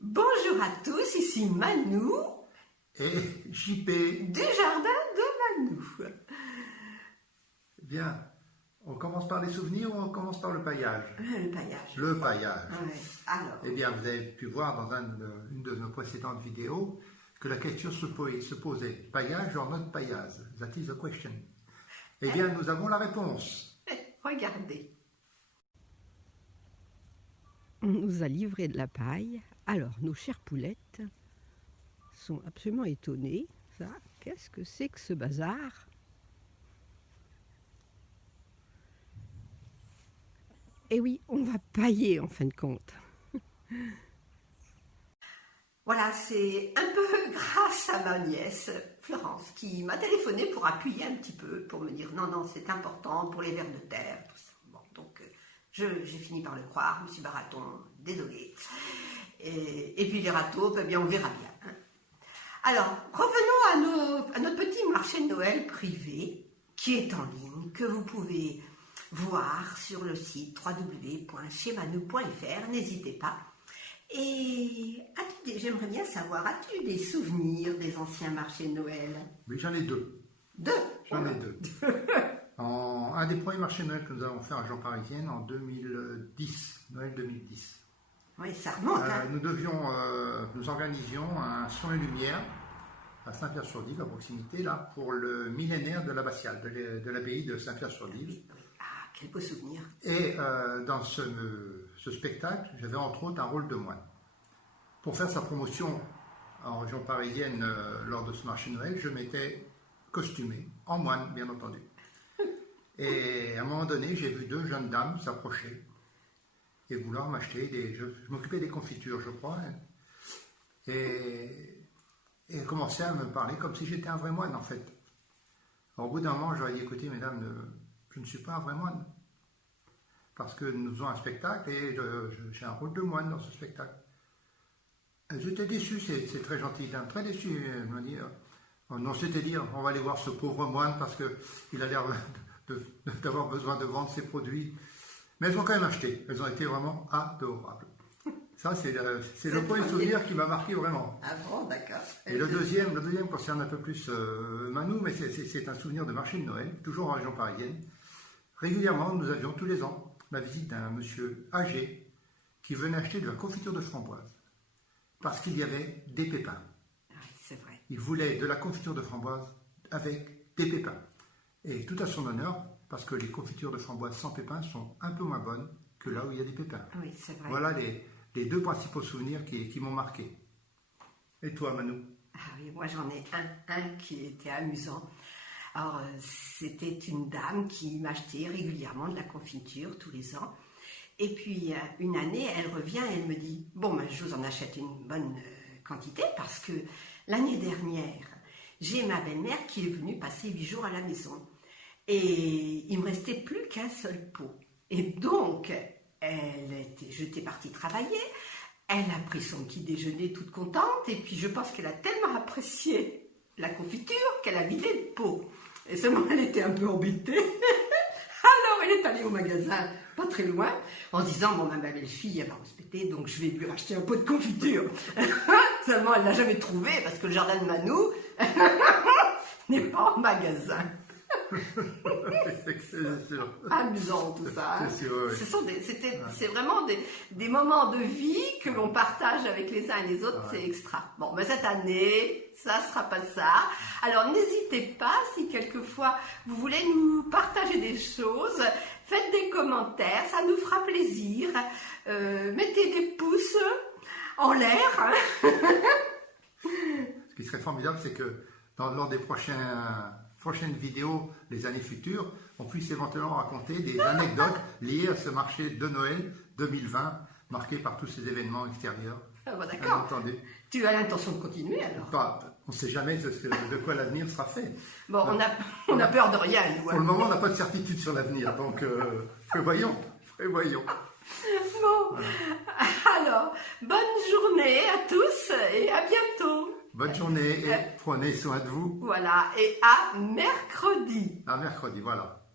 Bonjour à tous, ici Manou et JP. du jardin de Manou. Bien, on commence par les souvenirs ou on commence par le paillage? Le paillage. Le paillage. Ouais. Alors, Eh bien, vous avez pu voir dans une de nos précédentes vidéos que la question se posait, paillage or not paillage? That is the question. Eh bien, nous avons la réponse. regardez. On nous a livré de la paille. Alors, nos chères poulettes sont absolument étonnées. Ça, qu'est-ce que c'est que ce bazar? Eh oui, on va pailler en fin de compte. Voilà, c'est un peu grâce à ma nièce Florence qui m'a téléphoné pour appuyer un petit peu, pour me dire non, c'est important pour les vers de terre, tout ça. Bon, donc j'ai fini par le croire, monsieur Baraton, désolé. Et puis les râteaux, eh bien on verra bien. Hein. Alors, revenons à notre petit marché de Noël privé qui est en ligne, que vous pouvez voir sur le site www.chemanou.fr, n'hésitez pas. Et j'aimerais bien savoir, as-tu des souvenirs des anciens marchés de Noël? Oui, j'en ai deux. Deux? J'en ai deux. Un des premiers marchés de Noël que nous avons fait à Jean Parisienne en 2010, Noël 2010. Oui, ça remonte. Hein. Nous organisions un son et lumière à Saint-Pierre-sur-Dive, à proximité, là, pour le millénaire de l'abbatiale, de l'abbaye de Saint-Pierre-sur-Dive. Oui. Ah, quel beau souvenir. Et dans ce spectacle, j'avais entre autres un rôle de moine. Pour faire sa promotion en région parisienne lors de ce marché de Noël, je m'étais costumé, en moine bien entendu. Et à un moment donné, j'ai vu deux jeunes dames s'approcher et vouloir m'acheter je m'occupais des confitures, je crois, et elles commençaient à me parler comme si j'étais un vrai moine en fait. Alors, au bout d'un moment, j'aurais dit, écoutez mesdames, je ne suis pas un vrai moine, parce que nous faisons un spectacle et j'ai un rôle de moine dans ce spectacle. J'étais déçu, c'est très gentil, très déçu. Elle m'a dit, non, c'est-à-dire, on va aller voir ce pauvre moine parce qu'il a l'air d'avoir besoin de vendre ses produits. Mais elles ont quand même acheté, elles ont été vraiment adorables. Ça, c'est le premier souvenir qui m'a marqué vraiment. Ah bon, d'accord. Et le deuxième concerne un peu plus Manou, mais c'est un souvenir de marché de Noël, toujours en région parisienne. Régulièrement, nous avions tous les ans la visite d'un monsieur âgé qui venait acheter de la confiture de framboise parce qu'il y avait des pépins. Oui, c'est vrai. Il voulait de la confiture de framboise avec des pépins. Et tout à son honneur, parce que les confitures de framboise sans pépins sont un peu moins bonnes que là où il y a des pépins. Oui, c'est vrai. Voilà les deux principaux souvenirs qui m'ont marqué. Et toi, Manou? Ah oui, moi j'en ai un qui était amusant. Alors, c'était une dame qui m'achetait régulièrement de la confiture tous les ans. Et puis, une année, elle revient et elle me dit « Bon, ben, je vous en achète une bonne quantité parce que l'année dernière, j'ai ma belle-mère qui est venue passer 8 jours à la maison. Et il me restait plus qu'un seul pot. Et donc, j'étais partie travailler. Elle a pris son petit déjeuner toute contente. Et puis, je pense qu'elle a tellement apprécié la confiture qu'elle a vidé le pot. Et seulement, elle était un peu embêtée. Alors, elle est allée au magasin, pas très loin, en se disant, bon, ma belle-fille, elle va respecter, donc je vais lui racheter un pot de confiture. Seulement, elle ne l'a jamais trouvé, parce que le jardin de Manou n'est pas en magasin. Amusant tout ça. Hein. C'est vraiment des moments de vie que l'on partage avec les uns et les autres, c'est extra. Bon, mais cette année, ça sera pas ça. Alors n'hésitez pas, si quelquefois vous voulez nous partager des choses, faites des commentaires, ça nous fera plaisir. Mettez des pouces en l'air. Hein. Ce qui serait formidable, c'est que lors des prochaines vidéos les années futures, on puisse éventuellement raconter des anecdotes liées à ce marché de Noël 2020, marqué par tous ces événements extérieurs. Ah bah d'accord. Tu as l'intention de continuer alors? On ne sait jamais de quoi l'avenir sera fait. Bon, on a peur de rien. Nous, hein. Pour le moment, on n'a pas de certitude sur l'avenir, donc prévoyons. Bon, voilà. Alors, bonne journée à tous et à bientôt. Bonne journée et prenez soin de vous. Voilà, et à mercredi. À mercredi, voilà.